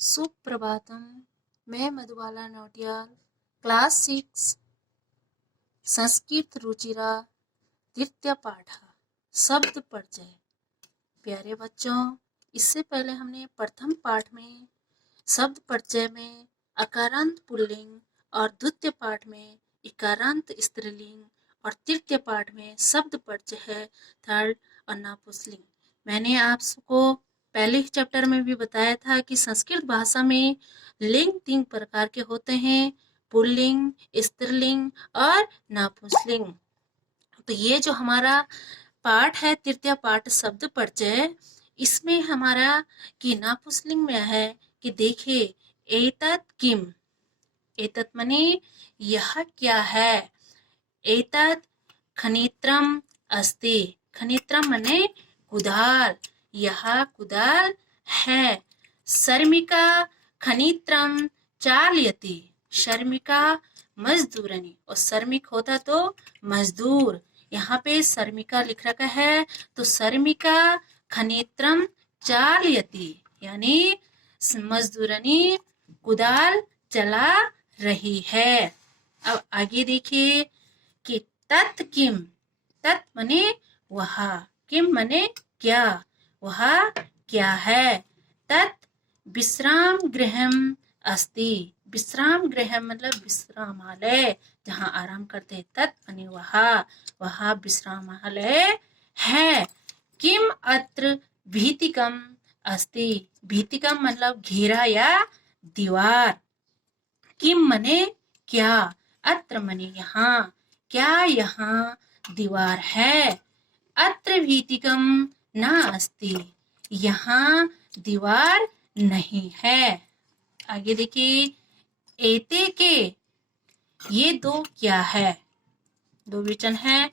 सुप्रभातम। मैं मधुबाला नौटियाल, क्लास 6 संस्कृत रुचिरा तृतीय पाठ शब्द परिचय। प्यारे बच्चों, इससे पहले हमने प्रथम पाठ में शब्द परिचय में अकारांत पुल्लिंग और द्वितीय पाठ में इकारांत स्त्रीलिंग और तृतीय पाठ में शब्द परिचय है थर्ड और नपुंसकलिंग। मैंने आपको पहले चैप्टर में भी बताया था कि संस्कृत भाषा में लिंग 3 प्रकार के होते हैं, पुल्लिंग, स्त्रीलिंग और नपुंसकलिंग। तो ये जो हमारा पाठ है तृतीय पाठ शब्द परिचय, इसमें हमारा कि नपुंसकलिंग में है कि देखिए एतत् किम, एतत् माने यह क्या है, एतत् खनित्रम अस्ति, खनित्रम माने कुदाल, यह कुदाल है। श्रमिका खनित्रम चालयति, श्रमिका मजदूरनी, और श्रमिक होता तो मजदूर, यहाँ पे श्रमिका लिख रखा है तो श्रमिका खनित्रम चालयति यानी मजदूरनी कुदाल चला रही है। अब आगे देखिए कि तत् किम, तत् मने वह, किम मने क्या, वह क्या है। तत् विश्राम गृहम अस्ति, विश्राम गृह मतलब विश्रामालय, जहाँ आराम करते हैं, तत् मने वह विश्रामालय है। किम अत्र भीतिकम अस्ति, भीतिकम मतलब घेरा या दीवार, किम मने क्या, अत्र मने यहाँ, क्या यहाँ दीवार है। अत्र भीतिकम न अस्ति, यहाँ दीवार नहीं है। आगे देखिए एते के, ये दो क्या है, दो वचन है।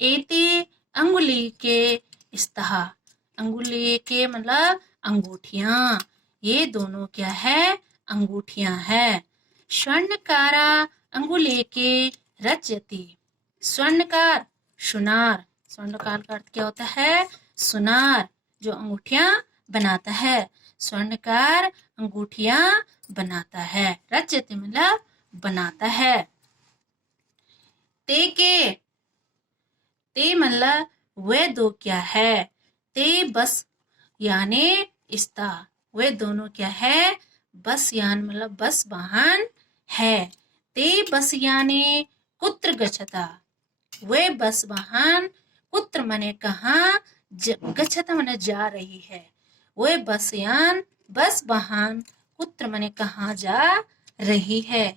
एते अंगुली के स्तः, अंगुली के मतलब अंगूठियां, ये दोनों क्या है, अंगूठियां है। स्वर्णकारा अंगुली के रचयति, स्वर्णकार सुनार, स्वर्णकार का अर्थ क्या होता है, सुनार जो अंगूठियां बनाता है, स्वर्णकार अंगूठियां बनाता है, रचयति मतलब बनाता है। ते के, ते मतलब वे दो क्या है, ते बस यानी स्था, वे दोनों क्या है, बस यान मतलब बस वाहन है। ते बस यानी कुत्र गच्छता, वे बस वाहन, कुत्र मने कहाँ, गच्छता मने जा रही है, वे बस यान बस वाहन कुत्र मने कहाँ जा रही है।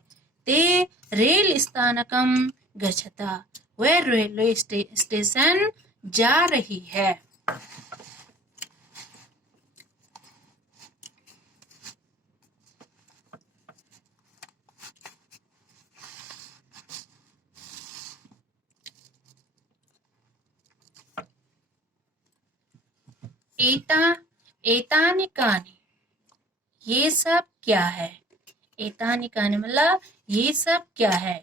ते रेल स्थानकम गच्छता, वे रेलवे स्टेशन जा रही है। एतानि कानि, ये सब क्या है, एतानि कानि मतलब ये सब क्या है।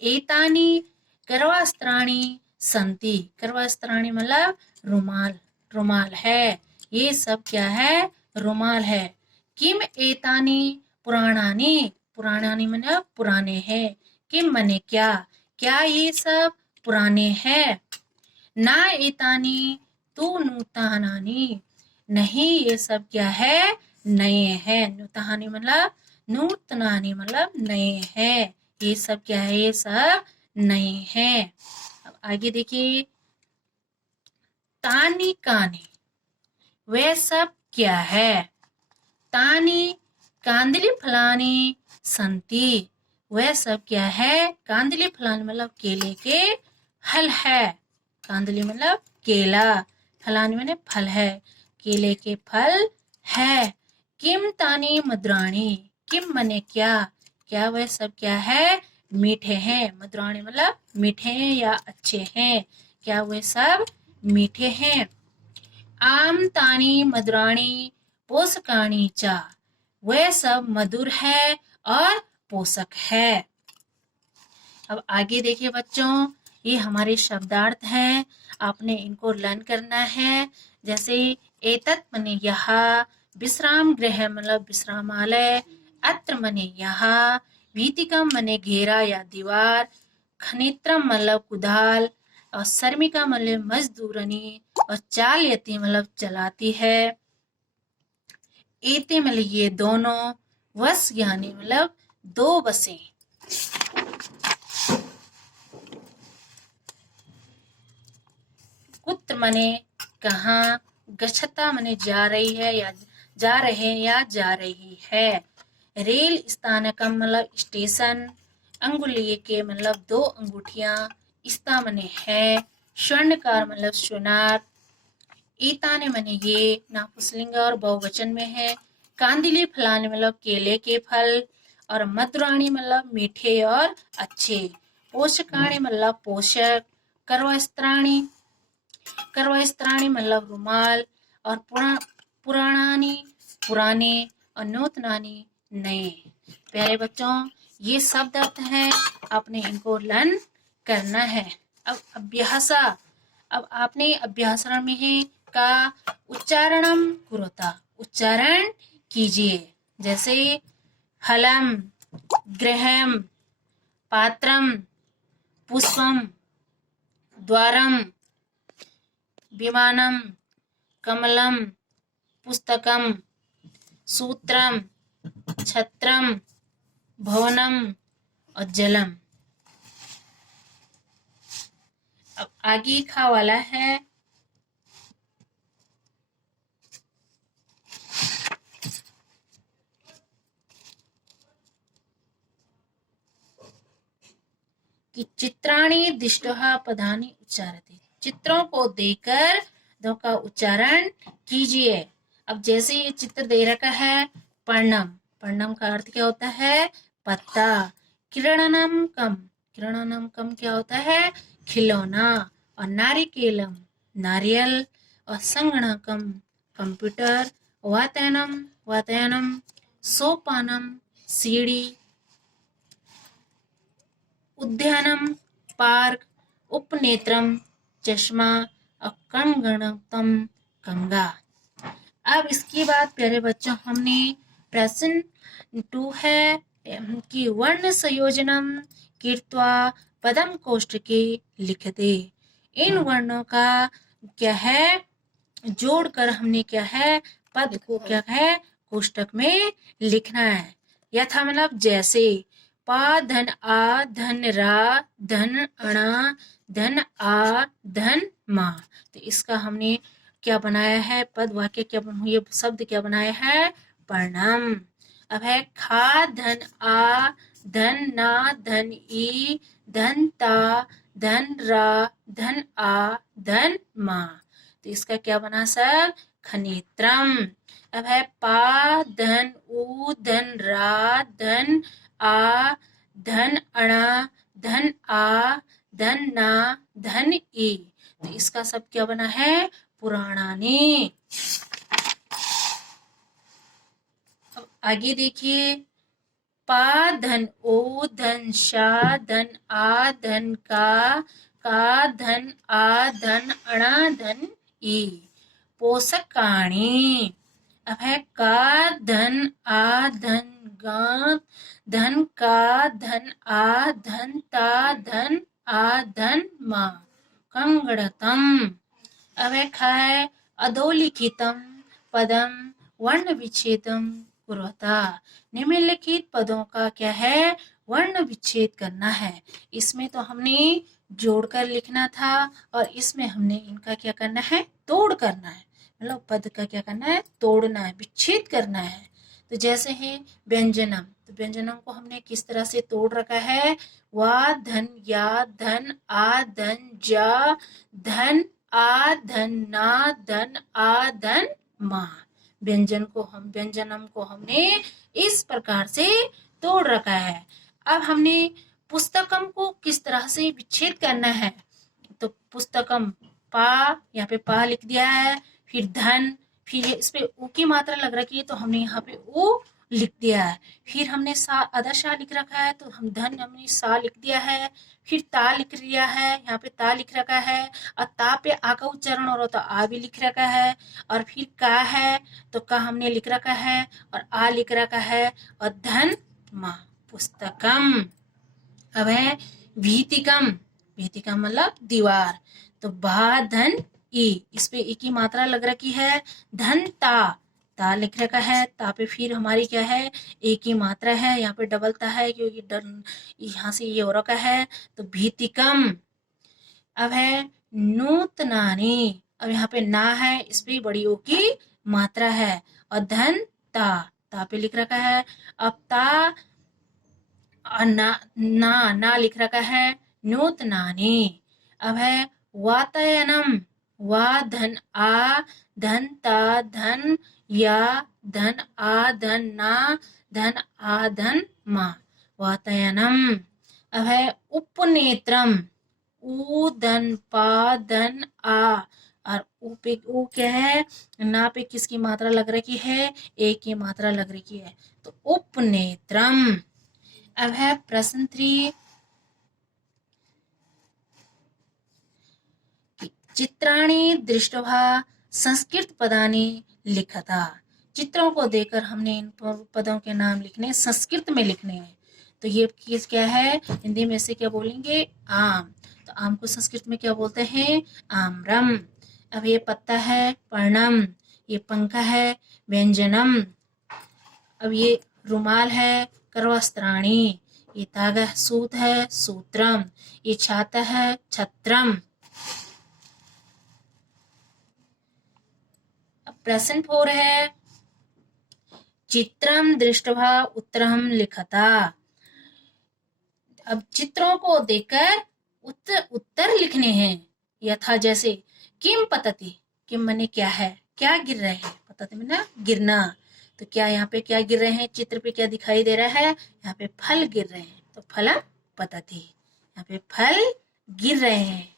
एतानि करवस्त्राणि सन्ति, करवस्त्राणि मतलब रुमाल, रुमाल है, ये सब क्या है, रुमाल है। किम एतानि पुराणानि, पुराणानि मतलब पुराने हैं, किम मने क्या, क्या ये सब पुराने हैं। ना एतानि तु नूतनानि, नहीं ये सब क्या है, नए हैं। नूतनानि मतलब नूतनानि मतलब नए हैं, ये सब क्या है, ये सब नए हैं। अब आगे देखिए तानी कानी, वे सब क्या है। तानी कांदली फलानी संति, वह सब क्या है, कांदली फलानी मतलब केले के फल है, कांदली मतलब केला, फलानी माने फल है, केले के फल है। किम तानी मधुराणी, किम मने क्या, क्या वह सब क्या है, मीठे हैं, मधुराणी मतलब मीठे हैं या अच्छे हैं, क्या वे सब मीठे हैं। आम तानी मधुराणी पोषकाणी चा, वह सब मधुर है और पोषक है। अब आगे देखिए बच्चों, ये हमारे शब्दार्थ हैं, आपने इनको लर्न करना है। जैसे एतत् मने यह, विश्राम गृह मतलब विश्रामालय, अत्र मने यहाँ, भीतिकम मने घेरा या दीवार, खनित्रम मतलब कुदाल, और श्रमिका मतलब मजदूरनी, और चालयती मतलब चलाती है, एते मतलब ये दोनों, वस यानी मतलब दो बसें। कुत्र मने कहाँ, गच्छता मने जा रही है या जा रहे या जा रही है, रेल स्थानकम मतलब स्टेशन, अंगुलीय के मतलब दो अंगूठियां, स्ता मने है, स्वर्णकार मतलब सुनार, ईताने मने ये नापुंसलिंग और बहुवचन में है, कांदिली फलाने मतलब केले के फल, और मधुराणी मतलब मीठे और अच्छे, पोषकाणी मतलब पोषक, करवस्त्राणी मतलब रुमाल, और पुराणानी पुराने, और नूतनानी नए। प्यारे बच्चों, ये शब्द अर्थ हैं, आपने इनको लर्न करना है। अब अभ्यासा, अब आपने अभ्यासरण में है का उच्चारणम कुरुता, उच्चारण कीजिए। जैसे फलम, गृहम, पात्रम, पुष्पम, द्वारम, विमानम, कमलम, पुस्तकम, सूत्रम, छत्रम, भवनम और जलम। अब आगे खा वाला है कि चित्राणी दिष्टः पदानि उच्चारते, चित्रों को देखकर दो का उच्चारण कीजिए। अब जैसे ये चित्र दे रखा है, पर्णम, पर्णम का अर्थ क्या होता है, पत्ता, किरणनम कम, किरणनम कम क्या होता है, खिलौना, और नारिकेलम नारियल, और संगणकम कंप्यूटर, वातायनम वातायनम, सोपानम सीढ़ी, उद्यानम पार्क, उपनेत्रम चश्मा, और कंगणतम कंगा। अब इसके बाद प्यारे बच्चों हमने प्रश्न 2 है कि वर्ण संयोजनम कृत्वा पदम कोष्ठके लिखते, इन वर्णों का क्या है, जोड़कर हमने क्या है, पद को क्या है, कोष्ठक में लिखना है। यथा मतलब जैसे पा धन आ धन रा धन अणा धन आ धन मा, तो इसका हमने क्या बनाया है, पद वाक्य क्या, ये शब्द क्या बनाया है, पर्णम। अब है खा धन आ धन ना धन ई धन ता धन रा धन आ धन मा, तो इसका क्या बना सर, खनेत्रम। अब है पा धन उ धन रा धन आ धन अणा धन आ धन ना धन ई, तो इसका सब क्या बना है, पुराणानी। अब आगे देखिए, पा धन ओ धन शा धन आ धन का धन आ धन अणा धन ई, पोषकाणी। अब है का धन आ धन गा धन का धन आ धन ता धन आ धन मा, कंगड़तम। अब है खा है अधोलिखितम पदम वर्ण विच्छेदम कुरुता, निम्नलिखित पदों का क्या है, वर्ण विच्छेद करना है। इसमें तो हमने जोड़कर लिखना था, और इसमें हमने इनका क्या करना है, तोड़ करना है, मतलब पद का क्या करना है, तोड़ना है, विच्छेद करना है। तो जैसे है व्यंजनम, तो व्यंजनम को हमने किस तरह से तोड़ रखा है, वा धन या धन आ धन जा धन आ धन ना धन आ धन मा, व्यंजनम को हमने इस प्रकार से तोड़ रखा है। अब हमने पुस्तकम को किस तरह से विच्छेद करना है, तो पुस्तकम पा, यहाँ पे पा लिख दिया है, फिर धन, फिर इस पे ऊ की मात्रा लग रखी है, तो हमने यहाँ पे ऊ लिख दिया है। फिर हमने सा आधा सा लिख रखा है तो हम धन हमने सा लिख दिया है। फिर ता लिख दिया है, यहाँ पे ता लिख रखा है और ता पे आ का उच्चारण हो रहा तो आ भी लिख रखा है। और फिर का है तो का हमने लिख रखा है और आ लिख रखा है। और धन मा पुस्तकम। अब है भीतिकम। भीतिकम मतलब दीवार। तो बा धन ई, इस पे ई की मात्रा लग रखी है। धन ता, ता लिख रखा है। ता पे फिर हमारी क्या है, ए की मात्रा है। यहाँ पे डबल ता है क्योंकि यहाँ से ये हो रखा है। तो भीतिकम। अब है नूतनानी। अब यहाँ पे ना है, इस पे बड़ी ओ की मात्रा है। और धन ता, ता पे लिख रखा है। अब ता और ना लिख रखा है। नूतनानी। अब है वातायनम। वा धन आ, धन ता, धन या, धन आ, धन ना, धन आ, धन मा। वातायनम। अब है उपनेत्रम। ऊ धन पा, धन आ। और ऊ पे ऊ क्या है, ना पे किसकी मात्रा लग रखी है, ए की मात्रा लग रखी है। तो उपनेत्रम। अब है प्रश्न 3। चित्राणी दृष्टवा संस्कृत पदानी लिखता। चित्रों को देखकर हमने इन पदों के नाम लिखने, संस्कृत में लिखने हैं। तो ये चीज क्या है, हिंदी में से क्या बोलेंगे, आम। तो आम को संस्कृत में क्या बोलते हैं, आम्रम। अब ये पत्ता है, पर्णम। ये पंखा है, व्यंजनम। अब ये रुमाल है, करवस्त्राणी। ये धागा सूत है, सूत्रम। ये छाता है, छत्रम। अब प्रश्न 4 है, चित्रम दृष्टवा उत्तरम लिखता। अब चित्रों को देखकर उत्तर लिखने हैं। यथा जैसे किम पतति, किम मने क्या है, क्या गिर रहे हैं, पतति मने गिरना। तो क्या यहाँ पे क्या गिर रहे हैं, चित्र पे क्या दिखाई दे रहा है, यहाँ पे फल गिर रहे हैं। तो फलम पतति, यहाँ पे फल गिर रहे हैं।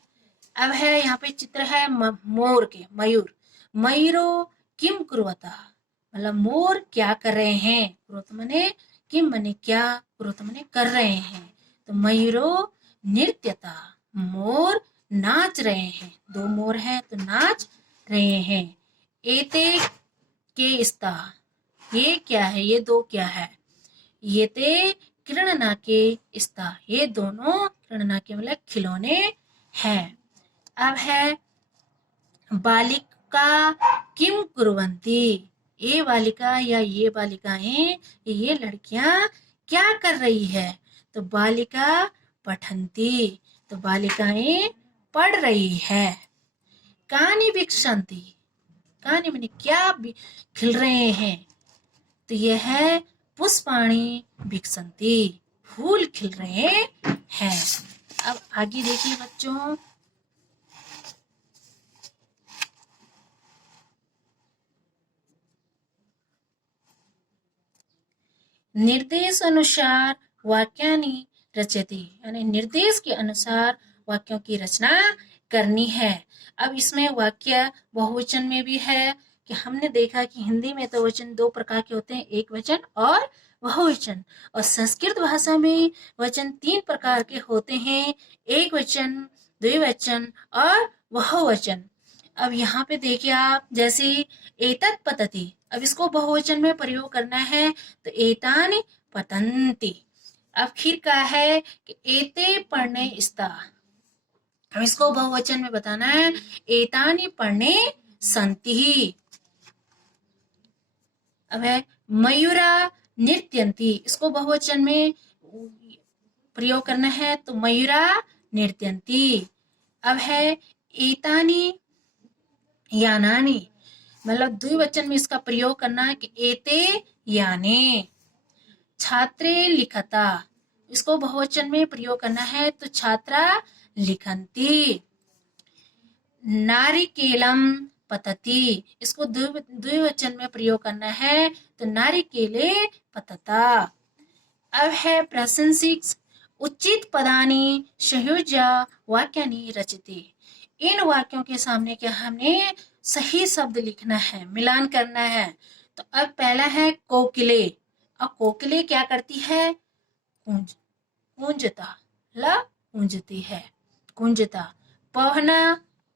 अब है यहाँ पे चित्र है मोर के, मयूर। मयूरो किम कुर्वता, मतलब मोर क्या कर रहे हैं। कुर्वत मने किम मने क्या, कुर्वत मने कर रहे हैं। तो मयूरो नृत्यता, मोर नाच रहे हैं। 2 मोर हैं तो नाच रहे हैं। एते के स्ता, ये क्या है, ये 2 क्या है, ये ते किरणना के स्ता, ये दोनों किरणना के मतलब खिलौने हैं। अब है बालिका किम कुर्वन्ति, ये बालिका या ये बालिकाएं, ये लड़कियां क्या कर रही है। तो बालिका पठन्ति, तो बालिकाएं पढ़ रही है। कानि विक्षन्ति, कानि माने क्या खिल रहे हैं। तो यह है पुष्पाणि विकसन्ति, फूल खिल रहे हैं। अब आगे देखिए बच्चों, निर्देश अनुसार वाक्यानि रचयति, यानी निर्देश के अनुसार वाक्यों की रचना करनी है। अब इसमें वाक्य बहुवचन में भी है कि हमने देखा कि हिंदी में तो वचन 2 प्रकार के होते हैं, एक वचन और बहुवचन। और संस्कृत भाषा में वचन 3 प्रकार के होते हैं, एक वचन, द्विवचन और बहुवचन। अब यहाँ पे देखिए आप, जैसे एतत् पतति, अब इसको बहुवचन में प्रयोग करना है तो एतानि पतन्ति। अब फिर क्या है कि एते पढ़ने स्ता, अब इसको बहुवचन में बताना है, एतानि पढ़ने सन्ति। अब है मयूरा नृत्यन्ति, इसको बहुवचन में प्रयोग करना है तो मयूरा नृत्यन्ति। अब है एतानि यानानि, मतलब द्विवचन में इसका प्रयोग करना है कि एते याने। छात्रे लिखता, इसको बहुवचन में प्रयोग करना है तो छात्रा लिखन्ति। नारिकेलम पतति, इसको द्विवचन में प्रयोग करना है तो नारिकेले पतता। अब है प्रश्न 6, उचित पदानि संयोज्य वाक्यानि रचति। इन वाक्यों के सामने क्या हमने सही शब्द लिखना है, मिलान करना है। तो अब पहला है कोकिले, अब कोकिले क्या करती है? कुंज कुंजता ला कुंजती है। कुंजता पवना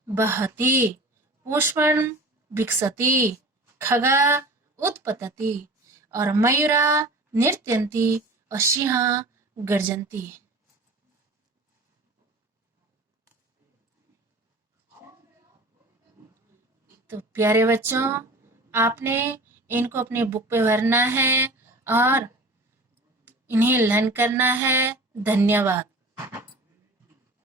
बहती, पुष्पं विकसति, खगा उत्पतति और मयूरा नृत्यन्ति और सिंहा गर्जन्ति। तो प्यारे बच्चों, आपने इनको अपने बुक पे भरना है और इन्हें लर्न करना है। धन्यवाद।